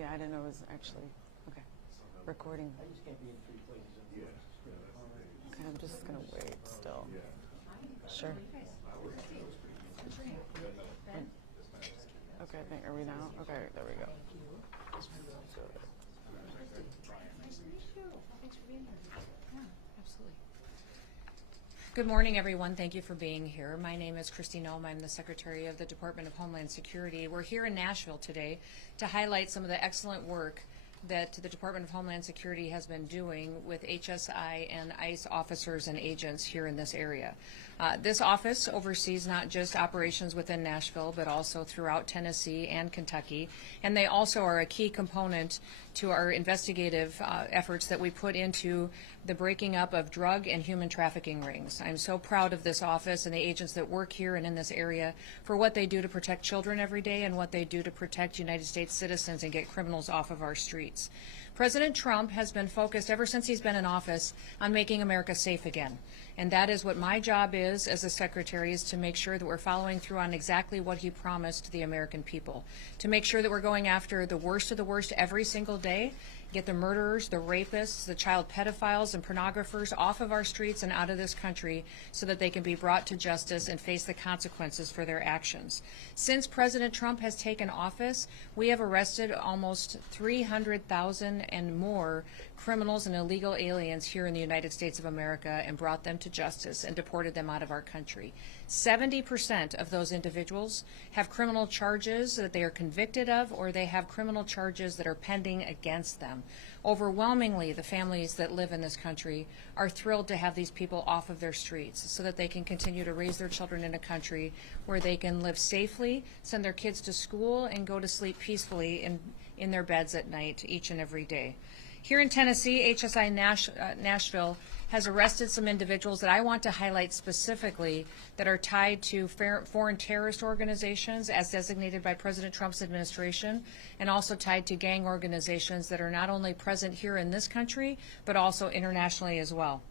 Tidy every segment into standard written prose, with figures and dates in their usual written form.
Yeah, I didn't know it was actually, okay, recording. I just can't be in 3 places at once. Okay, I'm just gonna wait still. Sure. Okay, I think, are we now? Okay, there we go. Nice to meet you. Thanks for being here. Yeah, absolutely. Good morning, everyone. Thank you for being here. My name is Christine Ohm. I'm the Secretary of the Department of Homeland Security. We're here in Nashville today to highlight some of the excellent work that the Department of Homeland Security has been doing with HSI and ICE officers and agents here in this area. This office oversees not just operations within Nashville, but also throughout Tennessee and Kentucky, and they also are a key component to our investigative efforts that we put into the breaking up of drug and human trafficking rings. I'm so proud of this office and the agents that work here and in this area for what they do to protect children every day and what they do to protect United States citizens and get criminals off of our streets. President Trump has been focused ever since he's been in office on making America safe again. And that is what my job is as a secretary, is to make sure that we're following through on exactly what he promised the American people, to make sure that we're going after the worst of the worst every single day, get the murderers, the rapists, the child pedophiles and pornographers off of our streets and out of this country so that they can be brought to justice and face the consequences for their actions. Since President Trump has taken office, we have arrested almost 300,000 and more criminals and illegal aliens here in the United States of America and brought them to justice and deported them out of our country. 70% of those individuals have criminal charges that they are convicted of, or they have criminal charges that are pending against them. Overwhelmingly, the families that live in this country are thrilled to have these people off of their streets so that they can continue to raise their children in a country where they can live safely, send their kids to school, and go to sleep peacefully in their beds at night each and every day. Here in Tennessee, HSI Nashville has arrested some individuals that I want to highlight specifically that are tied to foreign terrorist organizations as designated by President Trump's administration, and also tied to gang organizations that are not only present here in this country, but also internationally as well.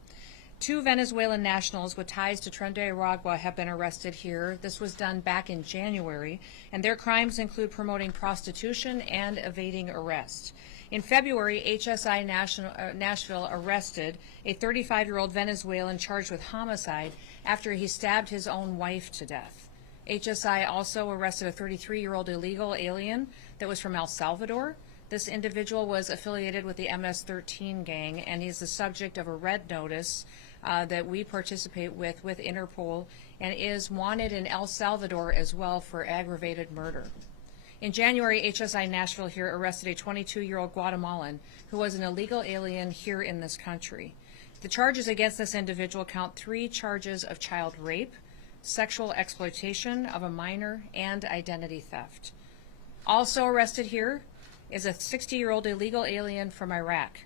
2 Venezuelan nationals with ties to Tren de Aragua have been arrested here. This was done back in January, and their crimes include promoting prostitution and evading arrest. In February, HSI Nashville arrested a 35-year-old Venezuelan charged with homicide after he stabbed his own wife to death. HSI also arrested a 33-year-old illegal alien that was from El Salvador. This individual was affiliated with the MS-13 gang, and he's the subject of a red notice that we participate with Interpol, and is wanted in El Salvador as well for aggravated murder. In January, HSI Nashville here arrested a 22-year-old Guatemalan who was an illegal alien here in this country. The charges against this individual count 3 charges of child rape, sexual exploitation of a minor, and identity theft. Also arrested here is a 60-year-old illegal alien from Iraq.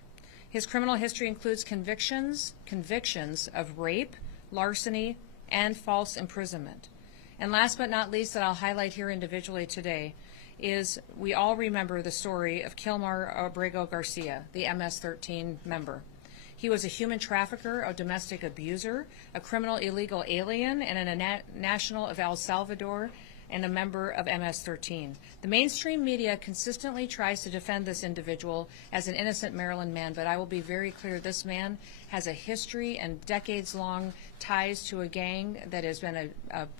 His criminal history includes convictions of rape, larceny, and false imprisonment. And last but not least, that I'll highlight here individually today, is we all remember the story of Kilmar Abrego Garcia, the MS-13 member. He was a human trafficker, a domestic abuser, a criminal illegal alien, and a national of El Salvador, and a member of MS-13. The mainstream media consistently tries to defend this individual as an innocent Maryland man, but I will be very clear, this man has a history and decades-long ties to a gang that has been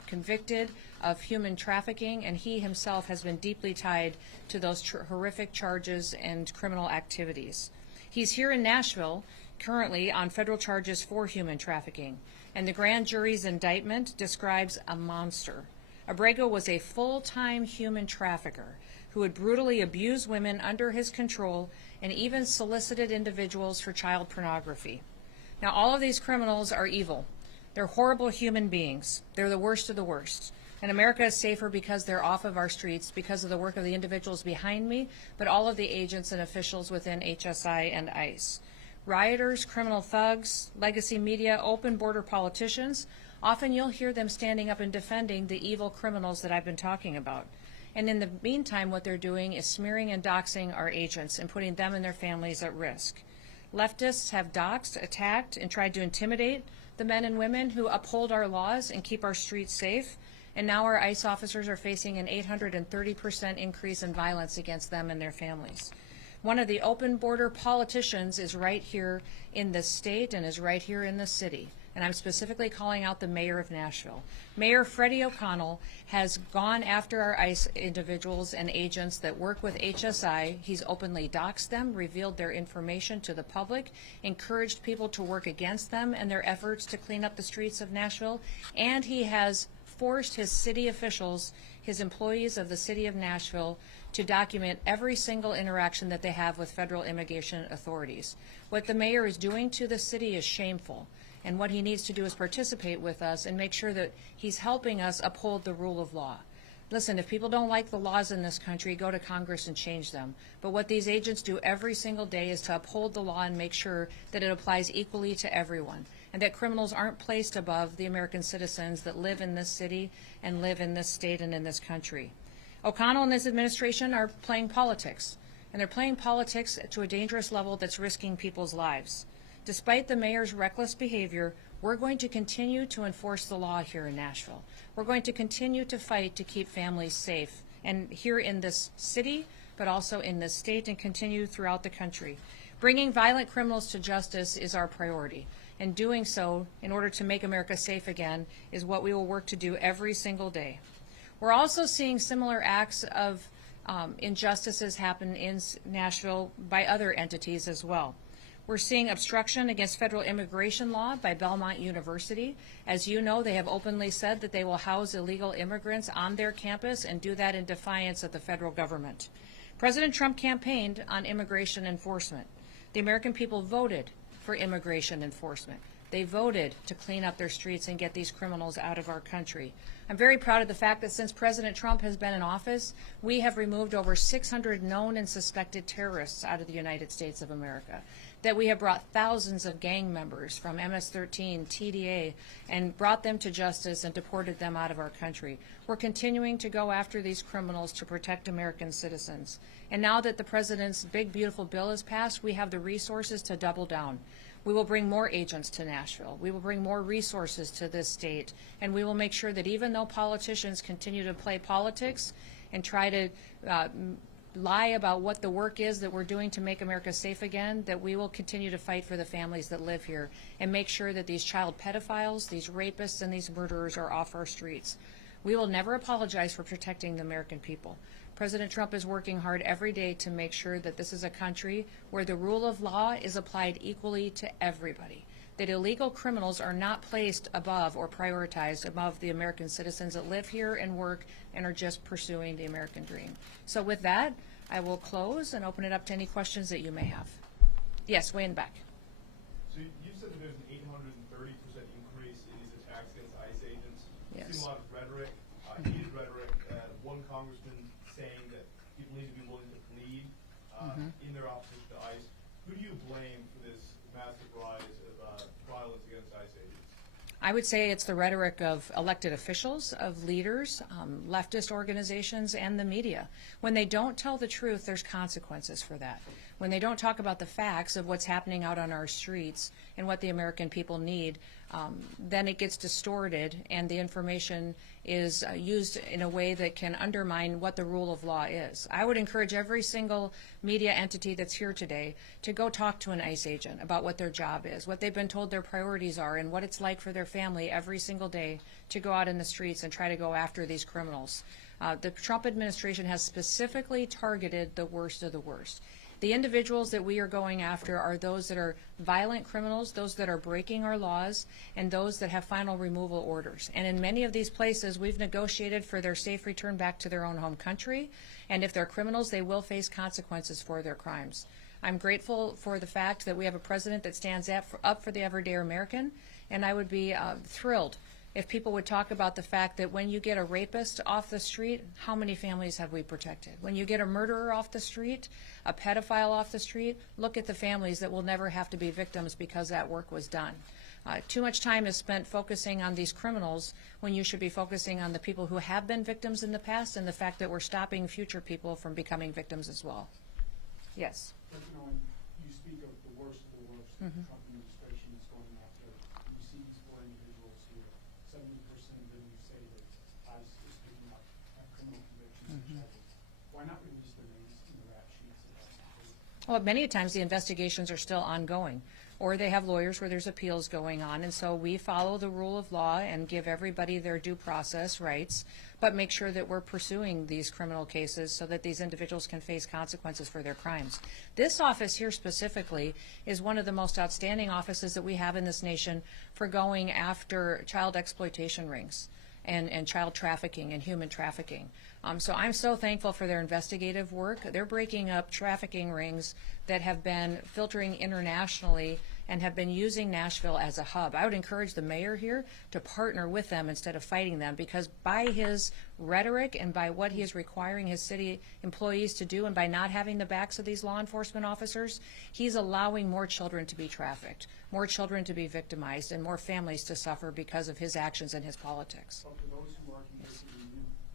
convicted of human trafficking, and he himself has been deeply tied to those horrific charges and criminal activities. He's here in Nashville currently on federal charges for human trafficking, and the grand jury's indictment describes a monster. Abrego was a full-time human trafficker who would brutally abuse women under his control and even solicited individuals for child pornography. Now, all of these criminals are evil. They're horrible human beings. They're the worst of the worst. And America is safer because they're off of our streets, because of the work of the individuals behind me, but all of the agents and officials within HSI and ICE. Rioters, criminal thugs, legacy media, open border politicians, often you'll hear them standing up and defending the evil criminals that I've been talking about. And in the meantime, what they're doing is smearing and doxing our agents and putting them and their families at risk. Leftists have doxed, attacked, and tried to intimidate the men and women who uphold our laws and keep our streets safe. And now our ICE officers are facing an 830% increase in violence against them and their families. One of the open border politicians is right here in this state and is right here in this city. And I'm specifically calling out the mayor of Nashville. Mayor Freddie O'Connell has gone after our ICE individuals and agents that work with HSI. He's openly doxed them, revealed their information to the public, encouraged people to work against them and their efforts to clean up the streets of Nashville, and he has forced his city officials, his employees of the city of Nashville, to document every single interaction that they have with federal immigration authorities. What the mayor is doing to the city is shameful, and what he needs to do is participate with us and make sure that he's helping us uphold the rule of law. Listen, if people don't like the laws in this country, go to Congress and change them. But what these agents do every single day is to uphold the law and make sure that it applies equally to everyone, and that criminals aren't placed above the American citizens that live in this city and live in this state and in this country. O'Connell and his administration are playing politics, and they're playing politics to a dangerous level that's risking people's lives. Despite the mayor's reckless behavior, we're going to continue to enforce the law here in Nashville. We're going to continue to fight to keep families safe, and here in this city, but also in this state, and continue throughout the country. Bringing violent criminals to justice is our priority, and doing so in order to make America safe again is what we will work to do every single day. We're also seeing similar acts of injustices happen in Nashville by other entities as well. We're seeing obstruction against federal immigration law by Belmont University. As you know, they have openly said that they will house illegal immigrants on their campus and do that in defiance of the federal government. President Trump campaigned on immigration enforcement. The American people voted for immigration enforcement. They voted to clean up their streets and get these criminals out of our country. I'm very proud of the fact that since President Trump has been in office, we have removed over 600 known and suspected terrorists out of the United States of America, that we have brought thousands of gang members from MS-13, TDA, and brought them to justice and deported them out of our country. We're continuing to go after these criminals to protect American citizens. And now that the President's big, beautiful bill is passed, we have the resources to double down. We will bring more agents to Nashville. We will bring more resources to this state. And we will make sure that even though politicians continue to play politics and try to lie about what the work is that we're doing to make America safe again, that we will continue to fight for the families that live here and make sure that these child pedophiles, these rapists, and these murderers are off our streets. We will never apologize for protecting the American people. President Trump is working hard every day to make sure that this is a country where the rule of law is applied equally to everybody, that illegal criminals are not placed above or prioritized above the American citizens that live here and work and are just pursuing the American dream. So with that, I will close and open it up to any questions that you may have. Yes, way in the back. So you said that there's an 830% increase in these attacks against ICE agents. Yes. You've seen a lot of rhetoric, heated rhetoric. One congressman saying that people need to be willing to plead in their opposition to ICE. Who do you blame for this massive rise of violence against ICE agents? I would say it's the rhetoric of elected officials, of leaders, leftist organizations, and the media. When they don't tell the truth, there's consequences for that. When they don't talk about the facts of what's happening out on our streets and what the American people need, then it gets distorted and the information is used in a way that can undermine what the rule of law is. I would encourage every single media entity that's here today to go talk to an ICE agent about what their job is, what they've been told their priorities are, and what it's like for their family every single day to go out in the streets and try to go after these criminals. The Trump administration has specifically targeted the worst of the worst. The individuals that we are going after are those that are violent criminals, those that are breaking our laws, and those that have final removal orders. And in many of these places, we've negotiated for their safe return back to their own home country. And if they're criminals, they will face consequences for their crimes. I'm grateful for the fact that we have a president that stands up for the everyday American, and I would be thrilled if people would talk about the fact that when you get a rapist off the street, how many families have we protected? When you get a murderer off the street, a pedophile off the street, look at the families that will never have to be victims because that work was done. Too much time is spent focusing on these criminals when you should be focusing on the people who have been victims in the past and the fact that we're stopping future people from becoming victims as well. Yes. But, you know, you speak of the worst of the worst. The Trump administration is going after. You see these four individuals here. 70% of them you say that ICE Why not release their names in the rap sheets? If that's the case? Well, many times the investigations are still ongoing, or they have lawyers where there's appeals going on, and so we follow the rule of law and give everybody their due process rights, but make sure that we're pursuing these criminal cases so that these individuals can face consequences for their crimes. This office here specifically is one of the most outstanding offices that we have in this nation for going after child exploitation rings and child trafficking and human trafficking. So I'm so thankful for their investigative work. They're breaking up trafficking rings that have been filtering internationally and have been using Nashville as a hub. I would encourage the mayor here to partner with them instead of fighting them, because by his rhetoric and by what he is requiring his city employees to do, and by not having the backs of these law enforcement officers, he's allowing more children to be trafficked, more children to be victimized, and more families to suffer because of his actions and his politics. But for those who are convicted and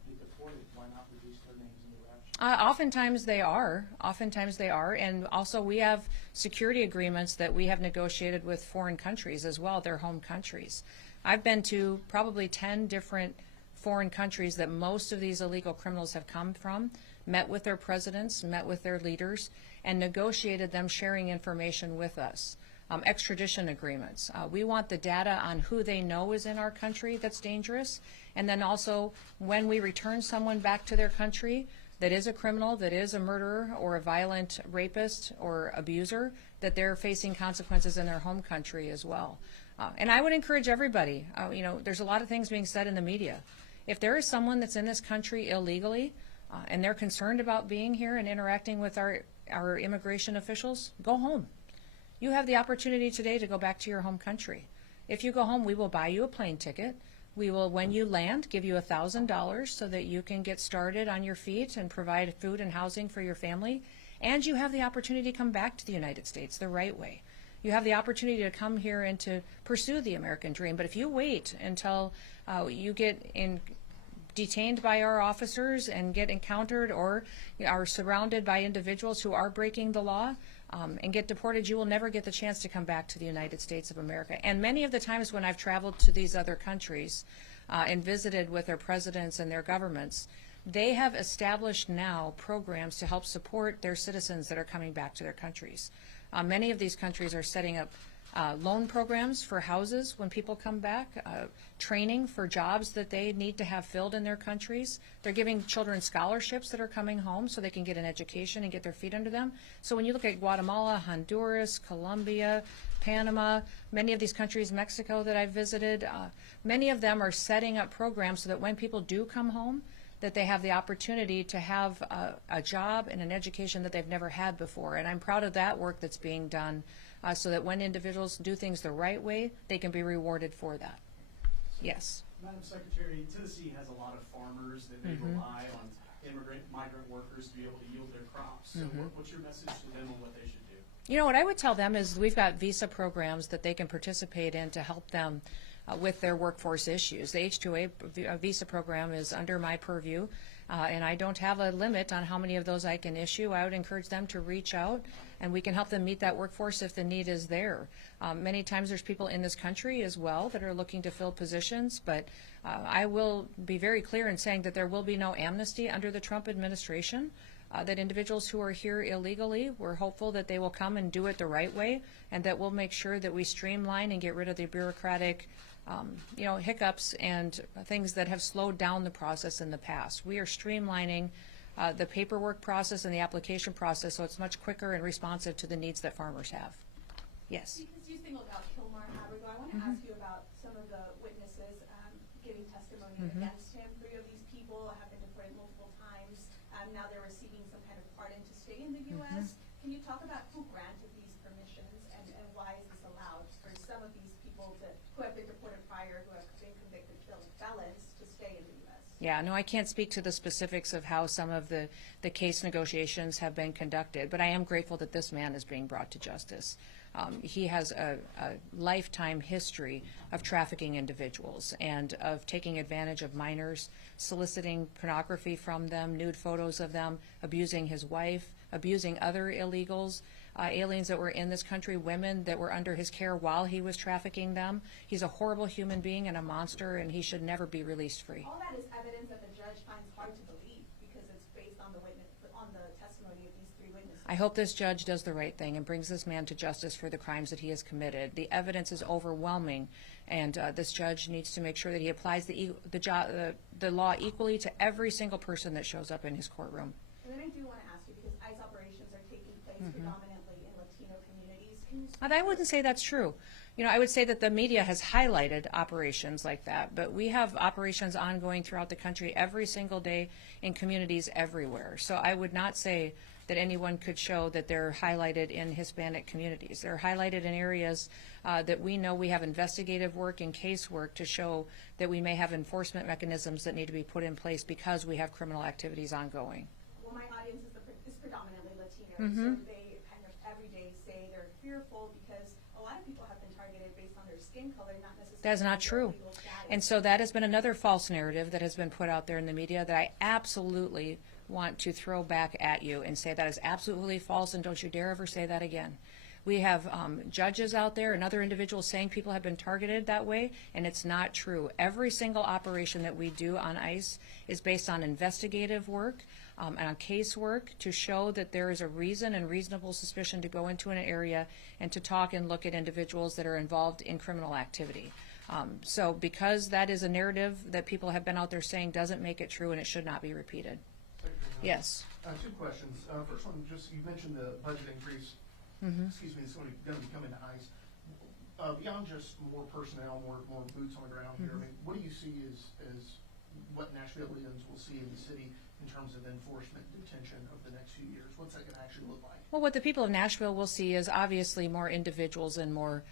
you get deported, why not release their names in the rap sheet? Oftentimes they are. Oftentimes they are. And also we have security agreements that we have negotiated with foreign countries as well, their home countries. I've been to probably 10 different foreign countries that most of these illegal criminals have come from, met with their presidents, met with their leaders, and negotiated them sharing information with us. Extradition agreements. We want the data on who they know is in our country that's dangerous, and then also when we return someone back to their country that is a criminal, that is a murderer or a violent rapist or abuser, that they're facing consequences in their home country as well. And I would encourage everybody, there's a lot of things being said in the media. If there is someone that's in this country illegally and they're concerned about being here and interacting with our immigration officials, go home. You have the opportunity today to go back to your home country. If you go home, we will buy you a plane ticket. We will, when you land, give you $1,000 so that you can get started on your feet and provide food and housing for your family. And you have the opportunity to come back to the United States the right way. You have the opportunity to come here and to pursue the American dream. But if you wait until you get detained by our officers and get encountered or are surrounded by individuals who are breaking the law, and get deported, you will never get the chance to come back to the United States of America. And many of the times when I've traveled to these other countries and visited with their presidents and their governments, they have established now programs to help support their citizens that are coming back to their countries. Many of these countries are setting up loan programs for houses when people come back, training for jobs that they need to have filled in their countries. They're giving children scholarships that are coming home so they can get an education and get their feet under them. So when you look at Guatemala, Honduras, Colombia, Panama, many of these countries, Mexico that I've visited, many of them are setting up programs so that when people do come home, that they have the opportunity to have a job and an education that they've never had before. And I'm proud of that work that's being done so that when individuals do things the right way, they can be rewarded for that. Yes. Madam Secretary, Tennessee has a lot of farmers that they rely on migrant workers to be able to yield their crops. So what's your message to them on what they should do? You know, what I would tell them is we've got visa programs that they can participate in to help them with their workforce issues. The H-2A visa program is under my purview, and I don't have a limit on how many of those I can issue. I would encourage them to reach out, and we can help them meet that workforce if the need is there. Many times there's people in this country as well that are looking to fill positions, but I will be very clear in saying that there will be no amnesty under the Trump administration. That individuals who are here illegally, we're hopeful that they will come and do it the right way, and that we'll make sure that we streamline and get rid of the bureaucratic hiccups and things that have slowed down the process in the past. We are streamlining the paperwork process and the application process so it's much quicker and responsive to the needs that farmers have. Yes. Because you singled out Kilmar Abrigo, I want to ask you about some of the witnesses giving testimony against him. 3 of these people have been deported multiple times. Now they're receiving some kind of pardon to stay in the U.S. Can you talk about who granted these permissions and why is this allowed for some of these people who have been deported prior, who have been convicted felons, to stay in the U.S.? Yeah, no, I can't speak to the specifics of how some of the case negotiations have been conducted, but I am grateful that this man is being brought to justice. He has a lifetime history of trafficking individuals and of taking advantage of minors, soliciting pornography from them, nude photos of them, abusing his wife, abusing other illegals, aliens that were in this country, women that were under his care while he was trafficking them. He's a horrible human being and a monster, and he should never be released free. All that is evidence that the judge finds hard to believe because it's based on the on the testimony of these 3 witnesses. I hope this judge does the right thing and brings this man to justice for the crimes that he has committed. The evidence is overwhelming, and this judge needs to make sure that he applies the law equally to every single person that shows up in his courtroom. And then I do want to ask you, because ICE operations are taking place predominantly in Latino communities, can you I wouldn't say that's true. I would say that the media has highlighted operations like that, but we have operations ongoing throughout the country every single day in communities everywhere. So I would not say that anyone could show that they're highlighted in Hispanic communities. They're highlighted in areas that we know we have investigative work and casework to show that we may have enforcement mechanisms that need to be put in place because we have criminal activities ongoing. Well, my audience is predominantly Latino, so they kind of every day say they're fearful because a lot of people have been targeted based on their skin color, not necessarily That is not their true. legal status. And so that has been another false narrative that has been put out there in the media that I absolutely want to throw back at you and say that is absolutely false, and don't you dare ever say that again. We have judges out there and other individuals saying people have been targeted that way, and it's not true. Every single operation that we do on ICE is based on investigative work and on casework to show that there is a reason and reasonable suspicion to go into an area and to talk and look at individuals that are involved in criminal activity. So because that is a narrative that people have been out there saying doesn't make it true, and it should not be repeated. Yes. 2 questions. First one, just you mentioned the budget increase. Excuse me, it's going to be coming to ICE. Beyond just more personnel, more boots on the ground here, I mean, what do you see as what Nashvilleians will see in the city in terms of enforcement detention over the next few years? What's that going to actually look like? Well, what the people of Nashville will see is obviously more individuals and more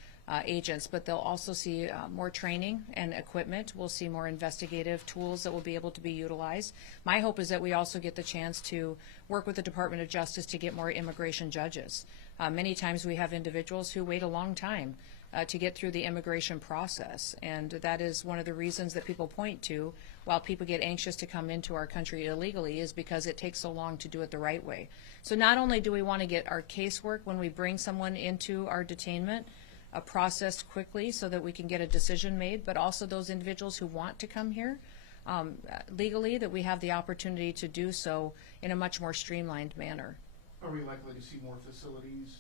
agents, but they'll also see more training and equipment. We'll see more investigative tools that will be able to be utilized. My hope is that we also get the chance to work with the Department of Justice to get more immigration judges. Many times we have individuals who wait a long time to get through the immigration process, and that is one of the reasons that people point to while people get anxious to come into our country illegally is because it takes so long to do it the right way. So not only do we want to get our casework when we bring someone into our detainment processed quickly so that we can get a decision made, but also those individuals who want to come here legally, that we have the opportunity to do so in a much more streamlined manner. Are we likely to see more facilities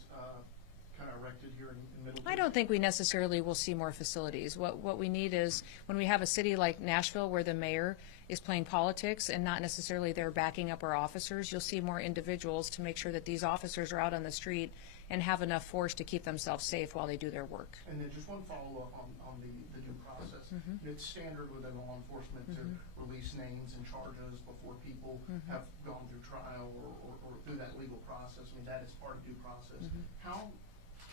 kind of erected here in Middle? I don't think we necessarily will see more facilities. What we need is when we have a city like Nashville where the mayor is playing politics and not necessarily they're backing up our officers, you'll see more individuals to make sure that these officers are out on the street and have enough force to keep themselves safe while they do their work. And then just one follow-up on the due process. It's standard within law enforcement to release names and charges before people have gone through trial or through that legal process. I mean, that is part of due process. How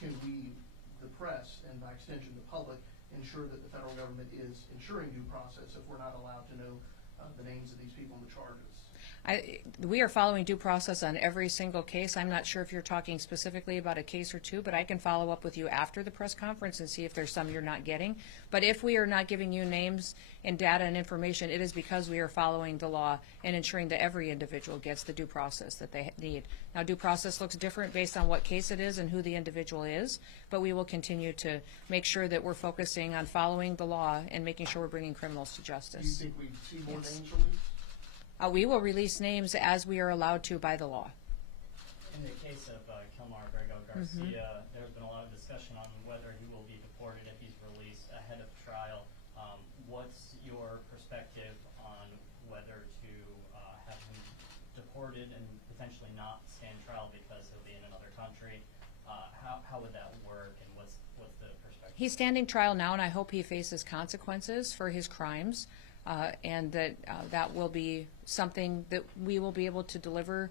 can we, the press, and by extension the public, ensure that the federal government is ensuring due process if we're not allowed to know the names of these people and the charges? We are following due process on every single case. I'm not sure if you're talking specifically about a case or two, but I can follow up with you after the press conference and see if there's some you're not getting. But if we are not giving you names and data and information, it is because we are following the law and ensuring that every individual gets the due process that they need. Now, due process looks different based on what case it is and who the individual is, but we will continue to make sure that we're focusing on following the law and making sure we're bringing criminals to Do you justice. think we see more Yes. names released? We will release names as we are allowed to by the law. In the case of Kilmar Grego Garcia, there's been a lot of discussion on whether he will be deported if he's released ahead of trial. What's your perspective on whether to have him deported and potentially not stand trial because he'll be in another country? How would that work, and what's the perspective? He's standing trial now, and I hope he faces consequences for his crimes, and that that will be something that we will be able to deliver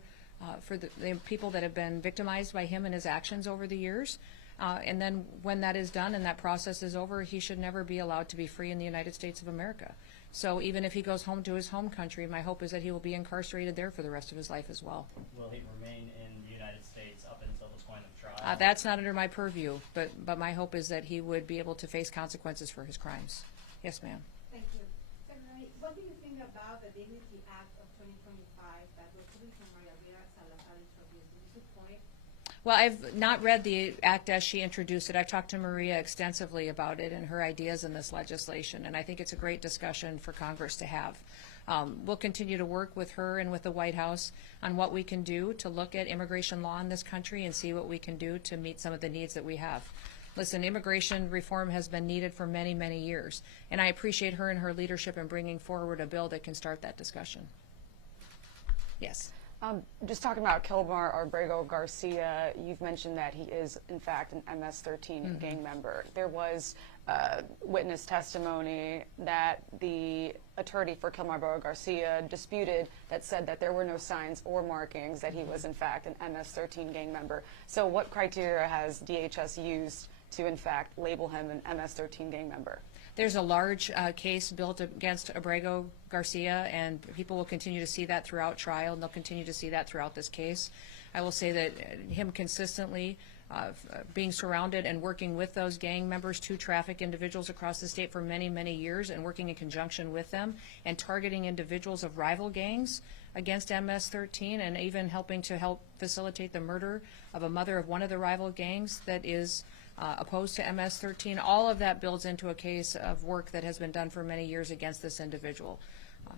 for the people that have been victimized by him and his actions over the years. And then when that is done and that process is over, he should never be allowed to be free in the United States of America. So even if he goes home to his home country, my hope is that he will be incarcerated there for the rest of his life as well. Will he remain in the United States up until the point of trial? That's not under my purview, but my hope is that he would be able to face consequences for his crimes. Yes, ma'am. Thank you. Secretary, what do you think about the Dignity Act of 2025 that was released from Maria Rivera Salazar introduced? Do you support it? Well, I've not read the act as she introduced it. I've talked to Maria extensively about it and her ideas in this legislation, and I think it's a great discussion for Congress to have. We'll continue to work with her and with the White House on what we can do to look at immigration law in this country and see what we can do to meet some of the needs that we have. Listen, immigration reform has been needed for many, many years, and I appreciate her and her leadership in bringing forward a bill that can start that discussion. Yes. Just talking about Kilmar Abrego Garcia, you've mentioned that he is, in fact, an MS-13 gang member. There was witness testimony that the attorney for Kilmar Abrego Garcia disputed that said that there were no signs or markings that he was, in fact, an MS-13 gang member. So what criteria has DHS used to, in fact, label him an MS-13 gang member? There's a large case built against Abrego Garcia, and people will continue to see that throughout trial, and they'll continue to see that throughout this case. I will say that him consistently being surrounded and working with those gang members to traffic individuals across the state for many, many years, and working in conjunction with them and targeting individuals of rival gangs against MS-13, and even helping to help facilitate the murder of a mother of one of the rival gangs that is opposed to MS-13. All of that builds into a case of work that has been done for many years against this individual.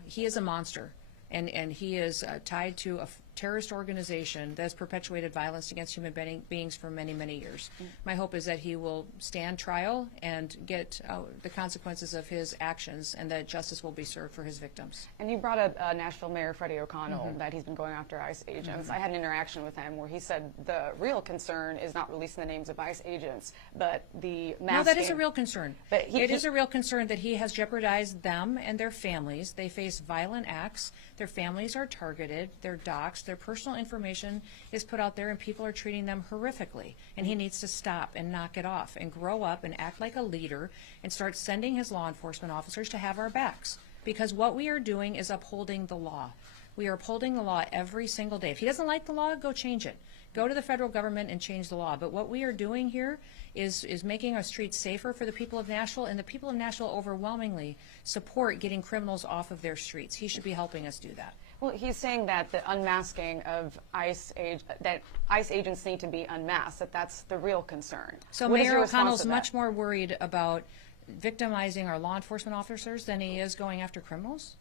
He is a monster, and he is tied to a terrorist organization that has perpetuated violence against human beings for many, many years. My hope is that he will stand trial and get the consequences of his actions, and that justice will be served for his victims. And you brought up Nashville Mayor Freddie O'Connell, that he's been going after ICE agents. I had an interaction with him where he said the real concern is not releasing the names of ICE agents, but the masking. No, that is a real concern. But It is a real concern that he has jeopardized them and their families. They face violent acts. Their families are targeted. They're doxxed. Their personal information is put out there, and people are treating them horrifically. And he needs to stop and knock it off and grow up and act like a leader and start sending his law enforcement officers to have our backs. Because what we are doing is upholding the law. We are upholding the law every single day. If he doesn't like the law, go change it. Go to the federal government and change the law. But what we are doing here is making our streets safer for the people of Nashville, and the people of Nashville overwhelmingly support getting criminals off of their streets. He should be helping us do that. Well, he's saying that the unmasking of ICE agents need to be unmasked, that's the real concern. So What is Mayor your response O'Connell's to that? much more worried about victimizing our law enforcement officers than he is going after criminals?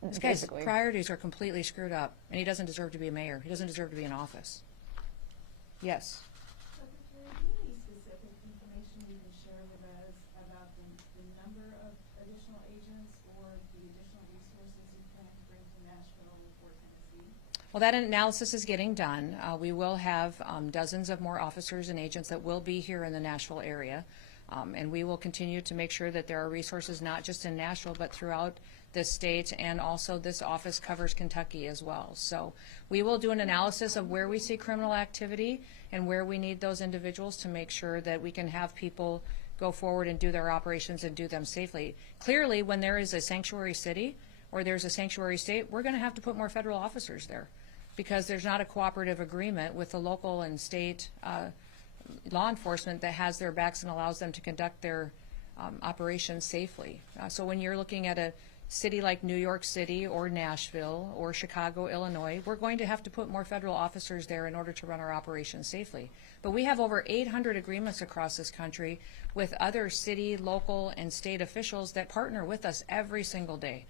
This guy's Basically. priorities are completely screwed up, and he doesn't deserve to be a mayor. He doesn't deserve to be in office. Yes. Secretary, do you have any specific information you can share with us about the number of additional agents or the additional resources you plan to bring to Nashville or Tennessee? Well, that analysis is getting done. We will have dozens of more officers and agents that will be here in the Nashville area. And we will continue to make sure that there are resources not just in Nashville, but throughout the state, and also this office covers Kentucky as well. So we will do an analysis of where we see criminal activity and where we need those individuals to make sure that we can have people go forward and do their operations and do them safely. Clearly, when there is a sanctuary city or there's a sanctuary state, we're going to have to put more federal officers there, because there's not a cooperative agreement with the local and state law enforcement that has their backs and allows them to conduct their operations safely. So when you're looking at a city like New York City or Nashville or Chicago, Illinois, we're going to have to put more federal officers there in order to run our operations safely. But we have over 800 agreements across this country with other city, local, and state officials that partner with us every single day.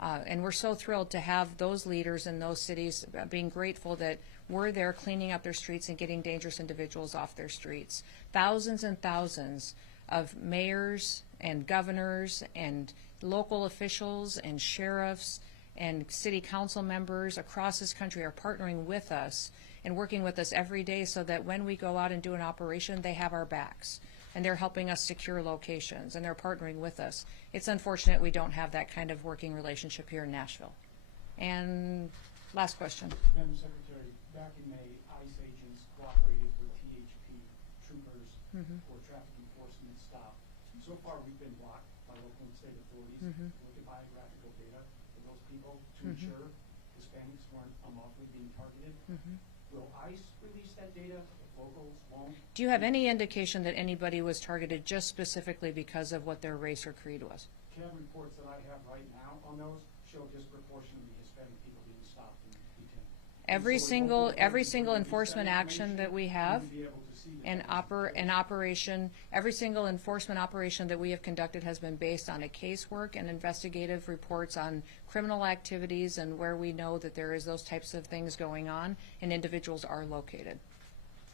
And we're so thrilled to have those leaders in those cities being grateful that we're there cleaning up their streets and getting dangerous individuals off their streets. Thousands and thousands of mayors and governors and local officials and sheriffs and city council members across this country are partnering with us and working with us every day so that when we go out and do an operation, they have our backs. And they're helping us secure locations, and they're partnering with us. It's unfortunate we don't have that kind of working relationship here in Nashville. And last question. Madam Secretary, back in May, ICE agents cooperated with THP troopers for traffic enforcement stop. So far, we've been blocked by local and state authorities to look at biographical data for those people to ensure Hispanics weren't unlawfully being targeted. Will ICE release that data if locals won't? Do you have any indication that anybody was targeted just specifically because of what their race or creed was? CAD reports that I have right now on those show disproportionately Hispanic people being stopped and detained. Every And so it won't single be able to enforcement release that action that we information have. and be able to see an operation, every single enforcement operation that we have conducted has been based on a casework and investigative reports on criminal activities and where we know that there is those types of things going on and individuals are located.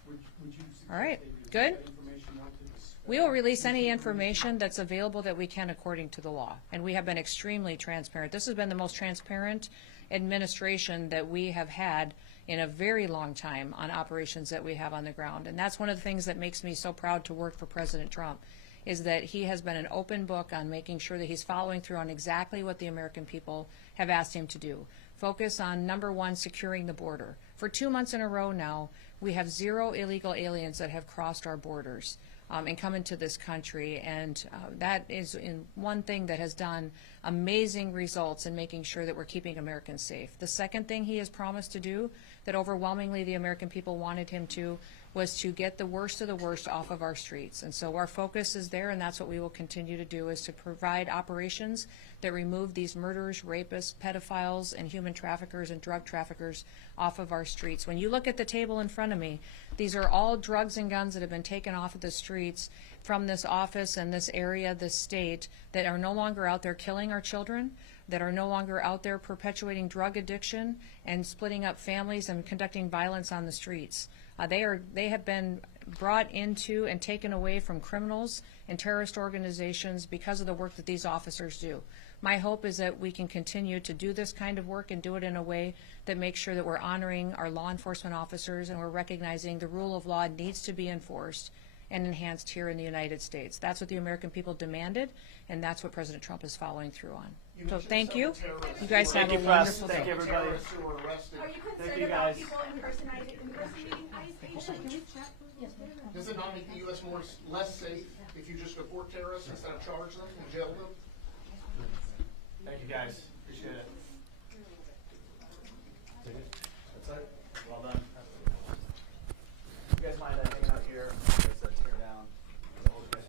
Would you suggest All right, they release good. that information out to the We will release any information that's available that we can according to the law, and we have been extremely transparent. This has been the most transparent administration that we have had in a very long time on operations that we have on the ground. And that's one of the things that makes me so proud to work for President Trump, is that he has been an open book on making sure that he's following through on exactly what the American people have asked him to do. Focus on, number one, securing the border. For 2 months in a row now, we have 0 illegal aliens that have crossed our borders and come into this country, and that is one thing that has done amazing results in making sure that we're keeping Americans safe. The second thing he has promised to do, that overwhelmingly the American people wanted him to, was to get the worst of the worst off of our streets. And so our focus is there, and that's what we will continue to do, is to provide operations that remove these murderers, rapists, pedophiles, and human traffickers and drug traffickers off of our streets. When you look at the table in front of me, these are all drugs and guns that have been taken off of the streets from this office and this area, this state, that are no longer out there killing our children, that are no longer out there perpetuating drug addiction and splitting up families and conducting violence on the streets. They have been brought into and taken away from criminals and terrorist organizations because of the work that these officers do. My hope is that we can continue to do this kind of work and do it in a way that makes sure that we're honoring our law enforcement officers and we're recognizing the rule of law needs to be enforced and enhanced here in the United States. That's what the American people demanded, and that's what President Trump is following through on. So thank you. You guys have a wonderful day. Thank you, everybody. Terrorists who were arrested. Are you Thank concerned you, about guys. people impersonating ICE agents? Does it not make the U.S. less safe if you just deport terrorists instead of charge them and jail them? Thank you, guys. Appreciate it. That's it.